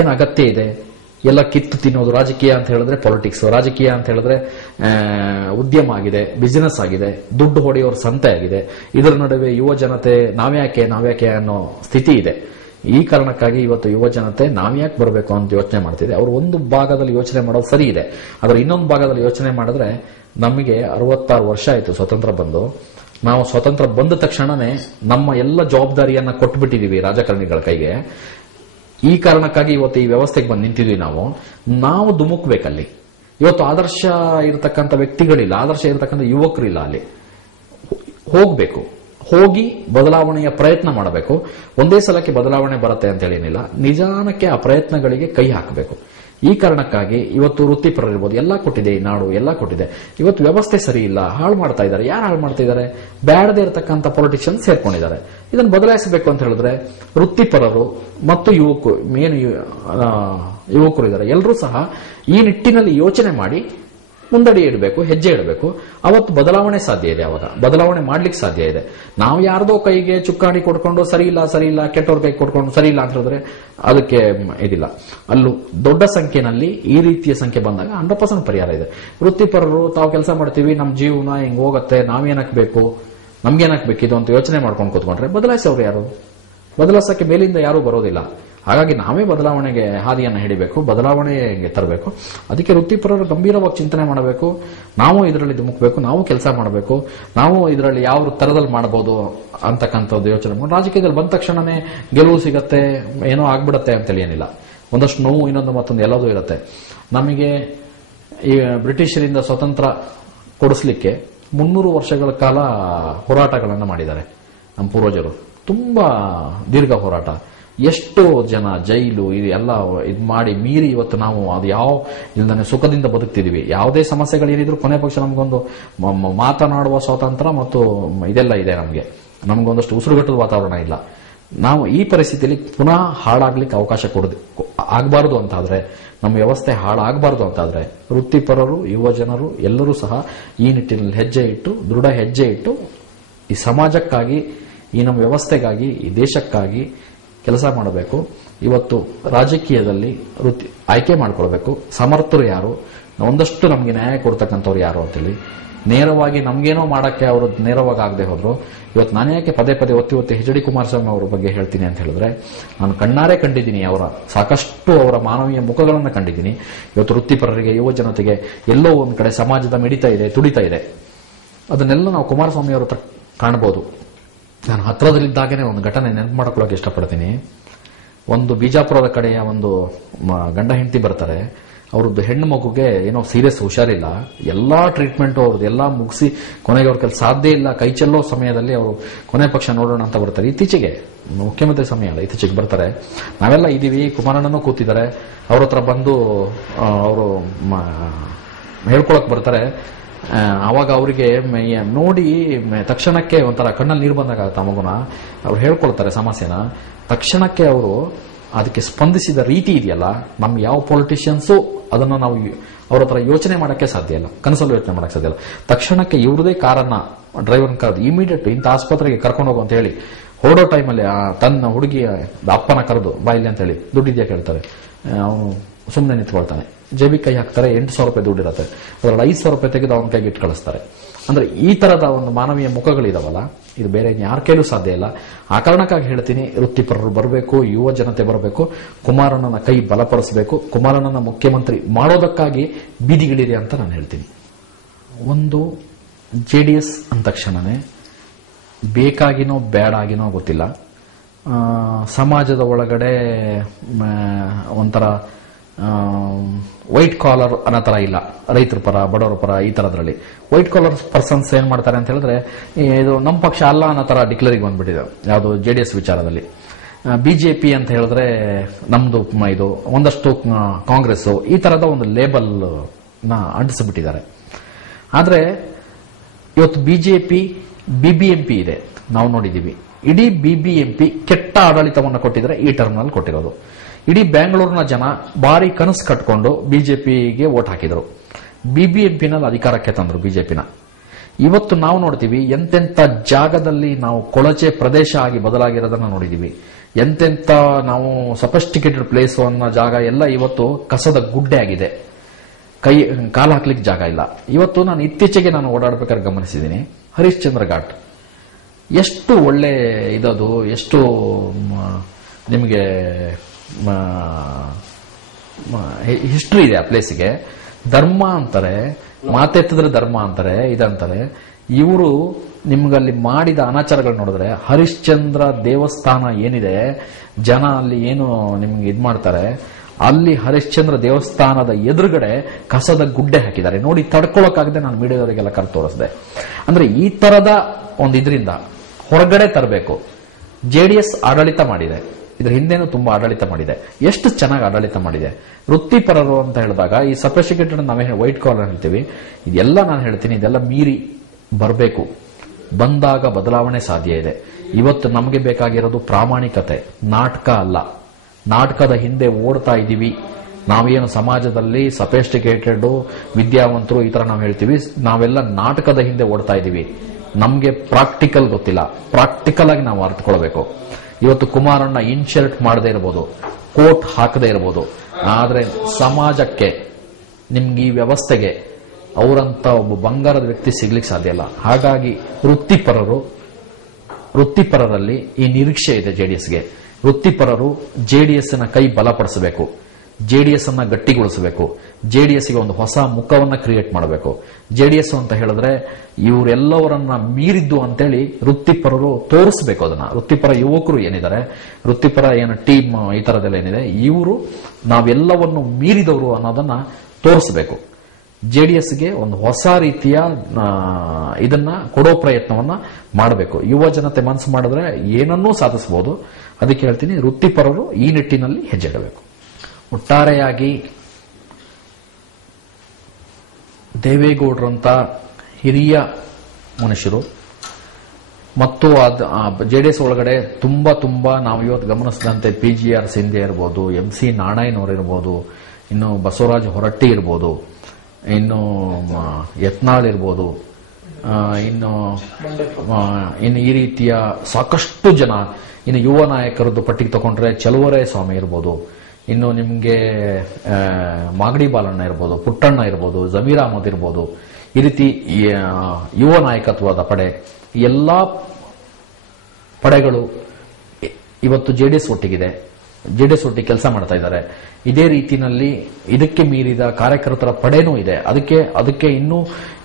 ಏನು ಅಗತ್ಯ ಇದೆ? ಎಲ್ಲ ಕಿತ್ತು ತಿನ್ನೋದು. ರಾಜಕೀಯ ಅಂತ ಹೇಳಿದ್ರೆ ಪಾಲಿಟಿಕ್ಸ್, ರಾಜಕೀಯ ಅಂತ ಹೇಳಿದ್ರೆ ಉದ್ಯಮ ಆಗಿದೆ, ಬಿಸಿನೆಸ್ ಆಗಿದೆ, ದುಡ್ಡು ಹೊಡೆಯೋರ ಸಂತೆ ಆಗಿದೆ. ಇದರ ನಡುವೆ ಯುವ ಜನತೆ ನಾವ್ಯಾಕೆ ಅನ್ನೋ ಸ್ಥಿತಿ ಇದೆ. ಈ ಕಾರಣಕ್ಕಾಗಿ ಇವತ್ತು ಯುವ ಜನತೆ ನಾವ್ಯಾಕೆ ಬರಬೇಕು ಅಂತ ಯೋಚನೆ ಮಾಡ್ತಿದೆ. ಅವರು ಒಂದು ಭಾಗದಲ್ಲಿ ಯೋಚನೆ ಮಾಡೋದು ಸರಿ ಇದೆ, ಆದರೆ ಇನ್ನೊಂದು ಭಾಗದಲ್ಲಿ ಯೋಚನೆ ಮಾಡಿದ್ರೆ ನಮಗೆ 66 ವರ್ಷ ಆಯಿತು ಸ್ವತಂತ್ರ ಬಂದು. ನಾವು ಸ್ವತಂತ್ರ ಬಂದ ತಕ್ಷಣನೇ ನಮ್ಮ ಎಲ್ಲ ಜವಾಬ್ದಾರಿಯನ್ನ ಕೊಟ್ಬಿಟ್ಟಿದೀವಿ ರಾಜಕಾರಣಿಗಳ ಕೈಗೆ. ಈ ಕಾರಣಕ್ಕಾಗಿ ಇವತ್ತು ಈ ವ್ಯವಸ್ಥೆಗೆ ಬಂದು ನಿಂತಿದ್ವಿ. ನಾವು ಧುಮುಕ್ಬೇಕಲ್ಲಿ. ಇವತ್ತು ಆದರ್ಶ ಇರತಕ್ಕಂಥ ವ್ಯಕ್ತಿಗಳಿಲ್ಲ, ಆದರ್ಶ ಇರತಕ್ಕಂಥ ಯುವಕರಿಲ್ಲ. ಅಲ್ಲಿ ಹೋಗ್ಬೇಕು, ಹೋಗಿ ಬದಲಾವಣೆಯ ಪ್ರಯತ್ನ ಮಾಡಬೇಕು. ಒಂದೇ ಸಲಕ್ಕೆ ಬದಲಾವಣೆ ಬರುತ್ತೆ ಅಂತ ಏನಿಲ್ಲ, ನಿಧಾನಕ್ಕೆ ಆ ಪ್ರಯತ್ನಗಳಿಗೆ ಕೈ ಹಾಕಬೇಕು. ಈ ಕಾರಣಕ್ಕಾಗಿ ಇವತ್ತು ವೃತ್ತಿಪರರಿರ್ಬೋದು, ಎಲ್ಲ ಕೊಟ್ಟಿದೆ ಈ ನಾಡು, ಎಲ್ಲ ಕೊಟ್ಟಿದೆ. ಇವತ್ತು ವ್ಯವಸ್ಥೆ ಸರಿ ಇಲ್ಲ, ಹಾಳು ಮಾಡ್ತಾ ಇದ್ದಾರೆ. ಯಾರು ಹಾಳು ಮಾಡ್ತಾ ಇದ್ದಾರೆ? ಬ್ಯಾಡದೇ ಇರತಕ್ಕಂಥ ಪೊಲಿಟಿಷಿಯನ್ಸ್ ಸೇರ್ಕೊಂಡಿದ್ದಾರೆ. ಇದನ್ನು ಬದಲಾಯಿಸಬೇಕು ಅಂತ ಹೇಳಿದ್ರೆ ವೃತ್ತಿಪರರು ಮತ್ತು ಯುವಕರು ಇದ್ದಾರೆ, ಎಲ್ಲರೂ ಸಹ ಈ ನಿಟ್ಟಿನಲ್ಲಿ ಯೋಚನೆ ಮಾಡಿ ಮುಂದಡಿ ಇಡಬೇಕು, ಹೆಜ್ಜೆ ಇಡಬೇಕು. ಅವತ್ತು ಬದಲಾವಣೆ ಸಾಧ್ಯ ಇದೆ. ಅವಾಗ ಬದಲಾವಣೆ ಮಾಡ್ಲಿಕ್ಕೆ ಸಾಧ್ಯ ಇದೆ. ನಾವು ಯಾರ್ದೋ ಕೈಗೆ ಚುಕ್ಕಾಣಿ ಕೊಡ್ಕೊಂಡು ಸರಿ ಇಲ್ಲ ಕೆಟ್ಟವ್ರ ಕೈ ಕೊಡ್ಕೊಂಡು ಸರಿ ಇಲ್ಲ ಅಂತ ಹೇಳಿದ್ರೆ ಅದಕ್ಕೆ ಇದಿಲ್ಲ. ಅಲ್ಲೂ ದೊಡ್ಡ ಸಂಖ್ಯೆನಲ್ಲಿ ಈ ರೀತಿಯ ಸಂಖ್ಯೆ ಬಂದಾಗ 100% ಪರಿಹಾರ ಇದೆ. ವೃತ್ತಿಪರರು ತಾವು ಕೆಲಸ ಮಾಡ್ತೀವಿ, ನಮ್ಮ ಜೀವನ ಹಿಂಗ್ ಹೋಗತ್ತೆ, ನಾವೇನಕ್ ಬೇಕು, ನಮ್ಗೇನಕ್ ಬೇಕಿದು ಅಂತ ಯೋಚನೆ ಮಾಡ್ಕೊಂಡು ಕೂತ್ಕೊಂಡ್ರೆ ಬದಲಾಯಿಸೋರು ಯಾರು? ಬದಲಾಯಿಸಕ್ಕೆ ಮೇಲಿಂದ ಯಾರೂ ಬರೋದಿಲ್ಲ. ಹಾಗಾಗಿ ನಾವೇ ಬದಲಾವಣೆಗೆ ಹಾದಿಯನ್ನು ಹಿಡಿಬೇಕು, ಬದಲಾವಣೆಗೆ ತರಬೇಕು. ಅದಕ್ಕೆ ವೃತ್ತಿಪರರು ಗಂಭೀರವಾಗಿ ಚಿಂತನೆ ಮಾಡಬೇಕು. ನಾವು ಇದರಲ್ಲಿ ಧುಮುಕಬೇಕು, ನಾವು ಕೆಲಸ ಮಾಡಬೇಕು, ನಾವು ಇದರಲ್ಲಿ ಯಾವ ತರದಲ್ಲಿ ಮಾಡಬಹುದು ಅಂತಕ್ಕಂಥದ್ದು ಯೋಚನೆ ಮಾಡಿ. ರಾಜಕೀಯದಲ್ಲಿ ಬಂದ ತಕ್ಷಣನೇ ಗೆಲುವು ಸಿಗತ್ತೆ, ಏನೋ ಆಗ್ಬಿಡತ್ತೆ ಅಂತೇಳಿ ಏನಿಲ್ಲ. ಒಂದಷ್ಟು ನೋವು, ಇನ್ನೊಂದು ಮತ್ತೊಂದು ಎಲ್ಲದೂ ಇರುತ್ತೆ. ನಮಗೆ ಈ ಬ್ರಿಟಿಷರಿಂದ ಸ್ವತಂತ್ರ ಕೊಡಿಸ್ಲಿಕ್ಕೆ 300 ವರ್ಷಗಳ ಕಾಲ ಹೋರಾಟಗಳನ್ನು ಮಾಡಿದ್ದಾರೆ ನಮ್ಮ ಪೂರ್ವಜರು. ತುಂಬಾ ದೀರ್ಘ ಹೋರಾಟ. ಎಷ್ಟೋ ಜನ ಜೈಲು ಎಲ್ಲ ಇದು ಮಾಡಿ ಮೀರಿ ಇವತ್ತು ನಾವು ಅದು ಯಾವ ಇಲ್ದಾನೆ ಸುಖದಿಂದ ಬದುಕ್ತಿದೀವಿ. ಯಾವುದೇ ಸಮಸ್ಯೆಗಳೇನಿದ್ರು ಕೊನೆ ಪಕ್ಷ ನಮಗೊಂದು ಮಾತನಾಡುವ ಸ್ವಾತಂತ್ರ್ಯ ಮತ್ತು ಇದೆಲ್ಲ ಇದೆ. ನಮಗೊಂದಷ್ಟು ಉಸಿರುಗಟ್ಟದ ವಾತಾವರಣ ಇಲ್ಲ. ನಾವು ಈ ಪರಿಸ್ಥಿತಿಯಲ್ಲಿ ಪುನಃ ಹಾಳಾಗ್ಲಿಕ್ಕೆ ಅವಕಾಶ ಆಗಬಾರದು ಅಂತಾದ್ರೆ, ನಮ್ಮ ವ್ಯವಸ್ಥೆ ಹಾಳಾಗಬಾರದು ಅಂತಾದ್ರೆ ವೃತ್ತಿಪರರು, ಯುವ ಜನರು ಎಲ್ಲರೂ ಸಹ ಈ ನಿಟ್ಟಿನಲ್ಲಿ ದೃಢ ಹೆಜ್ಜೆ ಇಟ್ಟು ಈ ಸಮಾಜಕ್ಕಾಗಿ, ಈ ನಮ್ಮ ವ್ಯವಸ್ಥೆಗಾಗಿ, ಈ ದೇಶಕ್ಕಾಗಿ ಕೆಲಸ ಮಾಡಬೇಕು. ಇವತ್ತು ರಾಜಕೀಯದಲ್ಲಿ ಆಯ್ಕೆ ಮಾಡ್ಕೊಳ್ಬೇಕು. ಸಮರ್ಥರು ಯಾರು, ಒಂದಷ್ಟು ನಮಗೆ ನ್ಯಾಯ ಕೊಡ್ತಕ್ಕಂಥವ್ರು ಯಾರು ಅಂತೇಳಿ ನೇರವಾಗಿ ನಮ್ಗೇನೋ ಮಾಡಕ್ಕೆ ಅವರು ನೇರವಾಗಿ ಆಗದೆ ಹೋದ್ರು. ಇವತ್ತು ನಾನು ಯಾಕೆ ಪದೇ ಒತ್ತಿ ಎಚ್ ಡಿ ಕುಮಾರಸ್ವಾಮಿ ಅವರ ಬಗ್ಗೆ ಹೇಳ್ತೀನಿ ಅಂತ ಹೇಳಿದ್ರೆ, ನಾನು ಕಣ್ಣಾರೆ ಕಂಡಿದ್ದೀನಿ. ಸಾಕಷ್ಟು ಅವರ ಮಾನವೀಯ ಮುಖಗಳನ್ನು ಕಂಡಿದ್ದೀನಿ. ಇವತ್ತು ವೃತ್ತಿಪರರಿಗೆ, ಯುವ ಜನತೆಗೆ ಎಲ್ಲೋ ಒಂದು ಕಡೆ ಸಮಾಜದ ಮಿಡಿತಾ ಇದೆ, ತುಡಿತಾ ಇದೆ. ಅದನ್ನೆಲ್ಲ ನಾವು ಕುಮಾರಸ್ವಾಮಿ ಅವರ ಕಾಣಬಹುದು. ನಾನು ಹತ್ರದಲ್ಲಿದ್ದಾಗನೇ ಒಂದು ಘಟನೆ ನೆನಪು ಮಾಡ್ಕೊಳ್ಳೋಕೆ ಇಷ್ಟಪಡ್ತೀನಿ. ಒಂದು ಬಿಜಾಪುರದ ಕಡೆಯ ಒಂದು ಗಂಡ ಹೆಂಡತಿ ಬರ್ತಾರೆ. ಅವ್ರದ್ದು ಹೆಣ್ಣು ಮಗುಗೆ ಏನೋ ಸೀರಿಯಸ್ ಹುಷಾರಿಲ್ಲ. ಎಲ್ಲಾ ಟ್ರೀಟ್ಮೆಂಟ್ ಅವ್ರದ್ದು ಎಲ್ಲ ಮುಗಿಸಿ ಕೊನೆಗೆ ಅವ್ರ ಕೆಲಸ ಸಾಧ್ಯ ಇಲ್ಲ. ಕೈ ಚೆಲ್ಲೋ ಸಮಯದಲ್ಲಿ ಅವರು ಕೊನೆ ಪಕ್ಷ ನೋಡೋಣ ಅಂತ ಬರ್ತಾರೆ. ಇತ್ತೀಚೆಗೆ ಮುಖ್ಯಮಂತ್ರಿ ಸಮಯ ಅಲ್ಲ, ಇತ್ತೀಚೆಗೆ ಬರ್ತಾರೆ. ನಾವೆಲ್ಲ ಇದೀವಿ, ಕುಮಾರಣ್ಣನೂ ಕೂತಿದ್ದಾರೆ. ಅವ್ರ ಹತ್ರ ಬಂದು ಅವರು ಹೇಳ್ಕೊಳಕ್ ಬರ್ತಾರೆ. ಅವಾಗ ಅವರಿಗೆ ನೋಡಿ ತಕ್ಷಣಕ್ಕೆ ಒಂಥರ ಕಣ್ಣಲ್ಲಿ ನೀರು ಬಂದಾಗತ್ತೆ. ಮಗುನ ಅವ್ರು ಹೇಳ್ಕೊಳ್ತಾರೆ ಸಮಸ್ಯೆನ. ತಕ್ಷಣಕ್ಕೆ ಅವರು ಅದಕ್ಕೆ ಸ್ಪಂದಿಸಿದ ರೀತಿ ಇದೆಯಲ್ಲ, ನಮ್ಗೆ ಯಾವ ಪೊಲಿಟಿಷಿಯನ್ಸು ಅದನ್ನು ನಾವು ಅವ್ರ ಹತ್ರ ಯೋಚನೆ ಮಾಡಕ್ಕೆ ಸಾಧ್ಯ ಇಲ್ಲ, ಕನಸಲ್ಲೂ ಯೋಚನೆ ಮಾಡಕ್ಕೆ ಸಾಧ್ಯ ಇಲ್ಲ. ತಕ್ಷಣಕ್ಕೆ ಇವ್ರದೇ ಕಾರನ್ನ ಡ್ರೈವರ್ನ ಕರೆದು ಇಮಿಡಿಯೇಟ್ ಇಂಥ ಆಸ್ಪತ್ರೆಗೆ ಕರ್ಕೊಂಡು ಹೋಗು ಅಂತ ಹೇಳಿ ಹೊರಡೋ ಟೈಮಲ್ಲಿ ತನ್ನ ಹುಡುಗಿಯ ಅಪ್ಪನ ಕರೆದು ಬಾಯಿಲಿ ಅಂತ ಹೇಳಿ ದುಡ್ಡಿದ್ಯಾ ಕೇಳ್ತಾರೆ. ಅವನು ಸುಮ್ಮನೆ ನಿಂತ್ಕೊಳ್ತಾನೆ. ಜೇಬಿ ಕೈ ಹಾಕ್ತಾರೆ. 8,000 ರೂಪಾಯಿ ದುಡ್ಡಿರುತ್ತೆ. ಅದರಲ್ಲಿ 5,000 ರೂಪಾಯಿ ತೆಗೆದು ಅವನ ಕೈಗೆ ಇಟ್ಟು ಕಳಿಸ್ತಾರೆ. ಅಂದ್ರೆ ಈ ತರದ ಒಂದು ಮಾನವೀಯ ಮುಖಗಳಿದಾವಲ್ಲ, ಇದು ಬೇರೆ ಯಾರ ಕೈಲೂ ಸಾಧ್ಯ ಇಲ್ಲ. ಆ ಕಾರಣಕ್ಕಾಗಿ ಹೇಳ್ತೀನಿ, ವೃತ್ತಿಪರರು ಬರಬೇಕು, ಯುವ ಜನತೆ ಬರಬೇಕು, ಕುಮಾರಣ್ಣನ ಕೈ ಬಲಪಡಿಸಬೇಕು, ಕುಮಾರಣ್ಣನ ಮುಖ್ಯಮಂತ್ರಿ ಮಾಡೋದಕ್ಕಾಗಿ ಬೀದಿಗಿಳಿರಿ ಅಂತ ನಾನು ಹೇಳ್ತೀನಿ. ಒಂದು JDS ಅಂದ ತಕ್ಷಣನೇ ಬೇಕಾಗಿನೋ ಬೇಡಾಗಿನೋ ಗೊತ್ತಿಲ್ಲ, ಸಮಾಜದ ಒಳಗಡೆ ಒಂಥರ ವೈಟ್ ಕಾಲರ್ ಅನ್ನೋ ತರ ಇಲ್ಲ. ರೈತರ ಪರ, ಬಡವರ ಪರ, ಈ ತರದ್ರಲ್ಲಿ ವೈಟ್ ಕಾಲರ್ ಪರ್ಸನ್ಸ್ ಏನ್ ಮಾಡ್ತಾರೆ ಅಂತ ಹೇಳಿದ್ರೆ, ಇದು ನಮ್ಮ ಪಕ್ಷ ಅಲ್ಲ ಅನ್ನೋ ತರ ಡಿಕ್ಲೇರಿಂಗ್ ಬಂದ್ಬಿಟ್ಟಿದೆ ಯಾವುದು JDS ವಿಚಾರದಲ್ಲಿ. ಬಿಜೆಪಿ ಅಂತ ಹೇಳಿದ್ರೆ ನಮ್ದು ಇದು, ಒಂದಷ್ಟು ಕಾಂಗ್ರೆಸ್, ಈ ತರದ ಒಂದು ಲೇಬಲ್ ನ ಅಂಟಿಸಿಬಿಟ್ಟಿದ್ದಾರೆ. ಆದ್ರೆ ಇವತ್ತು ಬಿಜೆಪಿ BBMP ಇದೆ, ನಾವು ನೋಡಿದೀವಿ. ಇಡೀ BBMP ಕೆಟ್ಟ ಆಡಳಿತವನ್ನು ಕೊಟ್ಟಿದ್ರೆ ಈ ಟರ್ಮ್ನಲ್ಲಿ ಕೊಟ್ಟಿರೋದು. ಇಡೀ ಬೆಂಗಳೂರಿನ ಜನ ಭಾರಿ ಕನಸು ಕಟ್ಕೊಂಡು ಬಿಜೆಪಿಗೆ ವೋಟ್ ಹಾಕಿದ್ರು. BBMPನಲ್ಲಿ ಅಧಿಕಾರಕ್ಕೆ ತಂದ್ರು ಬಿಜೆಪಿನ. ಇವತ್ತು ನಾವು ನೋಡ್ತೀವಿ ಎಂತೆಂಥ ಜಾಗದಲ್ಲಿ ನಾವು ಕೊಳಚೆ ಪ್ರದೇಶ ಆಗಿ ಬದಲಾಗಿರೋದನ್ನ ನೋಡಿದೀವಿ. ಎಂತೆಂತ ನಾವು ಸಫಿಸ್ಟಿಕೇಟೆಡ್ ಪ್ಲೇಸ್ ಅನ್ನೋ ಜಾಗ ಎಲ್ಲ ಇವತ್ತು ಕಸದ ಗುಡ್ಡೆ ಆಗಿದೆ. ಕಾಲು ಹಾಕ್ಲಿಕ್ಕೆ ಜಾಗ ಇಲ್ಲ. ಇವತ್ತು ನಾನು ಇತ್ತೀಚೆಗೆ ಓಡಾಡ್ಬೇಕಾದ್ರೆ ಗಮನಿಸಿದ್ದೀನಿ, ಹರಿಶ್ಚಂದ್ರ ಘಾಟ್ ಎಷ್ಟು ಒಳ್ಳೆ ಇದದು, ಎಷ್ಟು ನಿಮಗೆ ಹಿಸ್ಟ್ರಿ ಇದೆ ಆ ಪ್ಲೇಸಿಗೆ. ಧರ್ಮ ಅಂತಾರೆ, ಮಾತೆತ್ತಿದ್ರೆ ಧರ್ಮ ಅಂತಾರೆ, ಇದಂತಾರೆ. ಇವರು ನಿಮ್ಗಲ್ಲಿ ಮಾಡಿದ ಅನಾಚಾರಗಳು ನೋಡಿದ್ರೆ, ಹರಿಶ್ಚಂದ್ರ ದೇವಸ್ಥಾನ ಏನಿದೆ, ಜನ ಅಲ್ಲಿ ಏನು ನಿಮ್ಗೆ ಇದ್ ಮಾಡ್ತಾರೆ, ಅಲ್ಲಿ ಹರಿಶ್ಚಂದ್ರ ದೇವಸ್ಥಾನದ ಎದುರುಗಡೆ ಕಸದ ಗುಡ್ಡೆ ಹಾಕಿದ್ದಾರೆ. ನೋಡಿ, ತಡ್ಕೊಳಕ್ಕಾಗದೆ ನಾನು ಮೀಡಿಯಾದವರಿಗೆಲ್ಲ ಕರೆದು ತೋರಿಸಿದೆ. ಅಂದ್ರೆ ಈ ತರದ ಒಂದು ಇದರಿಂದ ಹೊರಗಡೆ ತರಬೇಕು. ಜೆಡಿಎಸ್ ಆಡಳಿತ ಮಾಡಿದೆ, ಇದ್ರ ಹಿಂದೆನೂ ತುಂಬಾ ಆಡಳಿತ ಮಾಡಿದೆ. ಎಷ್ಟು ಚೆನ್ನಾಗಿ ಆಡಳಿತ ಮಾಡಿದೆ. ವೃತ್ತಿಪರರು ಅಂತ ಹೇಳಿದಾಗ ಈ ಸಫಿಸ್ಟಿಕೇಟೆಡ್ ನಾವೇ ವೈಟ್ ಕಾಲರ್ ಹೇಳ್ತೀವಿ, ಇದೆಲ್ಲ ನಾನು ಹೇಳ್ತೀನಿ, ಇದೆಲ್ಲ ಮೀರಿ ಬರಬೇಕು. ಬಂದಾಗ ಬದಲಾವಣೆ ಸಾಧ್ಯ ಇದೆ. ಇವತ್ತು ನಮಗೆ ಬೇಕಾಗಿರೋದು ಪ್ರಾಮಾಣಿಕತೆ, ನಾಟಕ ಅಲ್ಲ. ನಾಟಕದ ಹಿಂದೆ ಓಡ್ತಾ ಇದ್ದೀವಿ. ನಾವೇನು ಸಮಾಜದಲ್ಲಿ ಸಫಿಸ್ಟಿಕೇಟೆಡ್ ವಿದ್ಯಾವಂತರು ಈ ತರ ನಾವು ಹೇಳ್ತೀವಿ, ನಾವೆಲ್ಲ ನಾಟಕದ ಹಿಂದೆ ಓಡ್ತಾ ಇದ್ದೀವಿ. ನಮ್ಗೆ ಪ್ರಾಕ್ಟಿಕಲ್ ಗೊತ್ತಿಲ್ಲ. ಪ್ರಾಕ್ಟಿಕಲ್ ಆಗಿ ನಾವು ಅರ್ಥಕೊಳ್ಬೇಕು. ಇವತ್ತು ಕುಮಾರಣ್ಣ ಇನ್ಶರ್ಟ್ ಮಾಡದೇ ಇರಬಹುದು, ಕೋಟ್ ಹಾಕದೇ ಇರಬಹುದು, ಆದ್ರೆ ಸಮಾಜಕ್ಕೆ, ನಿಮ್ಗೆ ಈ ವ್ಯವಸ್ಥೆಗೆ ಅವರಂತ ಒಬ್ಬ ಬಂಗಾರದ ವ್ಯಕ್ತಿ ಸಿಗ್ಲಿಕ್ಕೆ ಸಾಧ್ಯ ಇಲ್ಲ. ಹಾಗಾಗಿ ವೃತ್ತಿಪರರಲ್ಲಿ ಈ ನಿರೀಕ್ಷೆ ಇದೆ ಜೆಡಿಎಸ್ಗೆ. ವೃತ್ತಿಪರರು ಜೆಡಿಎಸ್ ನ ಕೈ ಬಲಪಡಿಸಬೇಕು, ಜೆಡಿಎಸ್ ಅನ್ನ ಗಟ್ಟಿಗೊಳಿಸಬೇಕು, ಜೆಡಿಎಸ್ಗೆ ಒಂದು ಹೊಸ ಮುಖವನ್ನ ಕ್ರಿಯೇಟ್ ಮಾಡಬೇಕು. ಜೆಡಿಎಸ್ ಅಂತ ಹೇಳಿದ್ರೆ ಇವರೆಲ್ಲವರನ್ನ ಮೀರಿದ್ದು ಅಂತೇಳಿ ವೃತ್ತಿಪರರು ತೋರಿಸಬೇಕು. ಅದನ್ನ ವೃತ್ತಿಪರ ಯುವಕರು ಏನಿದ್ದಾರೆ, ವೃತ್ತಿಪರ ಏನು ಟೀಮ್ ಈ ತರದೆಲ್ಲ ಏನಿದೆ, ಇವರು ನಾವೆಲ್ಲವನ್ನು ಮೀರಿದವರು ಅನ್ನೋದನ್ನ ತೋರಿಸಬೇಕು. ಜೆಡಿಎಸ್ಗೆ ಒಂದು ಹೊಸ ರೀತಿಯ ಇದನ್ನ ಕೊಡೋ ಪ್ರಯತ್ನವನ್ನ ಮಾಡಬೇಕು. ಯುವ ಜನತೆ ಮನಸ್ಸು ಮಾಡಿದ್ರೆ ಏನನ್ನೂ ಸಾಧಿಸಬಹುದು. ಅದಕ್ಕೆ ಹೇಳ್ತೀನಿ, ವೃತ್ತಿಪರರು ಈ ನಿಟ್ಟಿನಲ್ಲಿ ಹೆಜ್ಜೆ ಇಡಬೇಕು. ಒಟ್ಟಾರೆಯಾಗಿ ದೇವೇಗೌಡರಂತ ಹಿರಿಯ ಮನುಷ್ಯರು ಮತ್ತು ಜೆಡಿಎಸ್ ಒಳಗಡೆ ತುಂಬಾ ನಾವು ಇವತ್ತು ಗಮನಿಸಿದಂತೆ PGR ಸಿಂಧೆ ಇರ್ಬೋದು, MC ನಾರಾಯಣ್ ಇರ್ಬೋದು, ಇನ್ನು ಬಸವರಾಜ ಹೊರಟ್ಟಿ ಇರ್ಬೋದು, ಇನ್ನು ಯತ್ನಾಳ್ ಇರ್ಬೋದು, ಇನ್ನು ಈ ರೀತಿಯ ಸಾಕಷ್ಟು ಜನ, ಇನ್ನು ಯುವ ನಾಯಕರದ್ದು ಪಟ್ಟಿಗೆ ತಗೊಂಡ್ರೆ ಚಲುವರೇ ಸ್ವಾಮಿ ಇರ್ಬೋದು, ಇನ್ನು ನಿಮ್ಗೆ ಮಾಗಡಿ ಬಾಲಣ್ಣ ಇರ್ಬೋದು, ಪುಟ್ಟಣ್ಣ ಇರ್ಬೋದು, ಜಮೀರ್ ಅಹಮದ್ ಇರ್ಬೋದು, ಈ ರೀತಿ ಯುವ ನಾಯಕತ್ವದ ಪಡೆ, ಎಲ್ಲಾ ಪಡೆಗಳು ಇವತ್ತು ಜೆಡಿಎಸ್ ಒಟ್ಟಿಗಿದೆ. ಜೆಡಿಎಸ್ ಒಟ್ಟಿಗೆ ಕೆಲಸ ಮಾಡ್ತಾ ಇದ್ದಾರೆ. ಇದೇ ರೀತಿನಲ್ಲಿ ಇದಕ್ಕೆ ಮೀರಿದ ಕಾರ್ಯಕರ್ತರ ಪಡೆನೂ ಇದೆ. ಅದಕ್ಕೆ ಇನ್ನೂ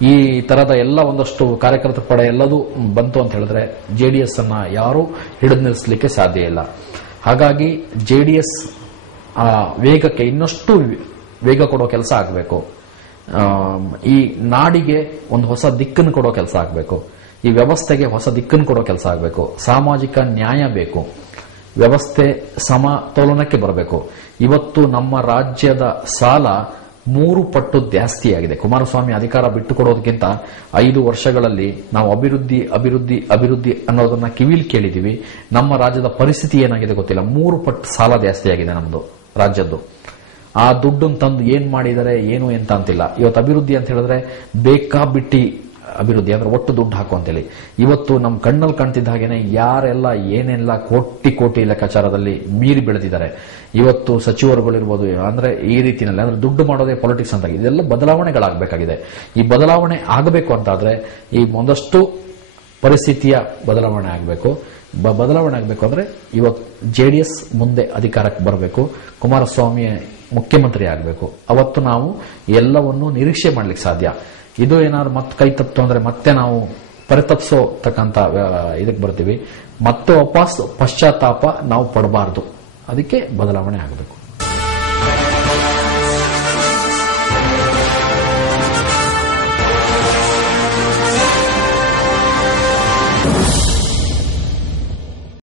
ಈ ತರದ ಎಲ್ಲ ಒಂದಷ್ಟು ಕಾರ್ಯಕರ್ತರ ಪಡೆ ಎಲ್ಲದೂ ಬಂತು ಅಂತ ಹೇಳಿದ್ರೆ ಜೆಡಿಎಸ್ ಅನ್ನ ಯಾರೂ ಹಿಡಿದು ನಿಲ್ಲಿಸಲಿಕ್ಕೆ ಸಾಧ್ಯ ಇಲ್ಲ. ಹಾಗಾಗಿ ಜೆಡಿಎಸ್ ವೇಗಕ್ಕೆ ಇನ್ನಷ್ಟು ವೇಗ ಕೊಡೋ ಕೆಲಸ ಆಗಬೇಕು. ಈ ನಾಡಿಗೆ ಒಂದು ಹೊಸ ದಿಕ್ಕನ್ನು ಕೊಡೋ ಕೆಲಸ ಆಗಬೇಕು. ಈ ವ್ಯವಸ್ಥೆಗೆ ಹೊಸ ದಿಕ್ಕನ್ನು ಕೊಡೋ ಕೆಲಸ ಆಗಬೇಕು. ಸಾಮಾಜಿಕ ನ್ಯಾಯ ಬೇಕು. ವ್ಯವಸ್ಥೆ ಸಮತೋಲನಕ್ಕೆ ಬರಬೇಕು. ಇವತ್ತು ನಮ್ಮ ರಾಜ್ಯದ ಸಾಲ 3 ಪಟ್ಟು ಜಾಸ್ತಿಯಾಗಿದೆ. ಕುಮಾರಸ್ವಾಮಿ ಅಧಿಕಾರ ಬಿಟ್ಟುಕೊಡೋದಕ್ಕಿಂತ 5 ವರ್ಷಗಳಲ್ಲಿ ನಾವು ಅಭಿವೃದ್ಧಿ ಅನ್ನೋದನ್ನ ಕಿವಿಲಿ ಕೇಳಿದೀವಿ. ನಮ್ಮ ರಾಜ್ಯದ ಪರಿಸ್ಥಿತಿ ಏನಾಗಿದೆ ಗೊತ್ತಿಲ್ಲ. 3 ಪಟ್ಟು ಸಾಲ ಜಾಸ್ತಿಯಾಗಿದೆ ನಮ್ದು ರಾಜ್ಯದ್ದು. ಆ ದುಡ್ಡನ್ನು ತಂದು ಏನ್ ಮಾಡಿದರೆ ಏನು ಎಂತ ಅಂತಿಲ್ಲ. ಇವತ್ತು ಅಭಿವೃದ್ಧಿ ಅಂತ ಹೇಳಿದ್ರೆ ಬೇಕಾಬಿಟ್ಟಿ ಅಭಿವೃದ್ಧಿ ಅಂದ್ರೆ ಒಟ್ಟು ದುಡ್ಡು ಹಾಕು ಅಂತೇಳಿ. ಇವತ್ತು ನಮ್ಮ ಕಣ್ಣಲ್ಲಿ ಕಾಣ್ತಿದ್ದ ಹಾಗೇನೆ ಯಾರೆಲ್ಲ ಏನೆಲ್ಲ ಕೋಟಿ ಲೆಕ್ಕಾಚಾರದಲ್ಲಿ ಮೀರಿ ಬೆಳೆದಿದ್ದಾರೆ. ಇವತ್ತು ಸಚಿವರುಗಳಿರ್ಬೋದು, ಅಂದ್ರೆ ಈ ರೀತಿಯಲ್ಲಿ ಅಂದ್ರೆ ದುಡ್ಡು ಮಾಡೋದೇ ಪಾಲಿಟಿಕ್ಸ್ ಅಂತ. ಇದೆಲ್ಲ ಬದಲಾವಣೆಗಳಾಗಬೇಕಾಗಿದೆ. ಈ ಬದಲಾವಣೆ ಆಗಬೇಕು ಅಂತಾದ್ರೆ ಈ ಒಂದಷ್ಟು ಪರಿಸ್ಥಿತಿಯ ಬದಲಾವಣೆ ಆಗಬೇಕು. ಬದಲಾವಣೆ ಆಗಬೇಕು ಅಂದ್ರೆ ಇವತ್ತು ಜೆಡಿಎಸ್ ಮುಂದೆ ಅಧಿಕಾರಕ್ಕೆ ಬರಬೇಕು. ಕುಮಾರಸ್ವಾಮಿ ಮುಖ್ಯಮಂತ್ರಿ ಆಗಬೇಕು. ಅವತ್ತು ನಾವು ಎಲ್ಲವನ್ನೂ ನಿರೀಕ್ಷೆ ಮಾಡ್ಲಿಕ್ಕೆ ಸಾಧ್ಯ. ಇದು ಏನಾದ್ರು ಮತ್ತೆ ಕೈ ತಪ್ಪು ಅಂದ್ರೆ ಮತ್ತೆ ನಾವು ಪರಿತಪ್ಸೋತಕ್ಕಂತ ಇದಕ್ಕೆ ಬರ್ತೀವಿ. ಮತ್ತೆ ವಾಪಸ್ ಪಶ್ಚಾತ್ತಾಪ ನಾವು ಪಡಬಾರದು. ಅದಕ್ಕೆ ಬದಲಾವಣೆ ಆಗಬೇಕು.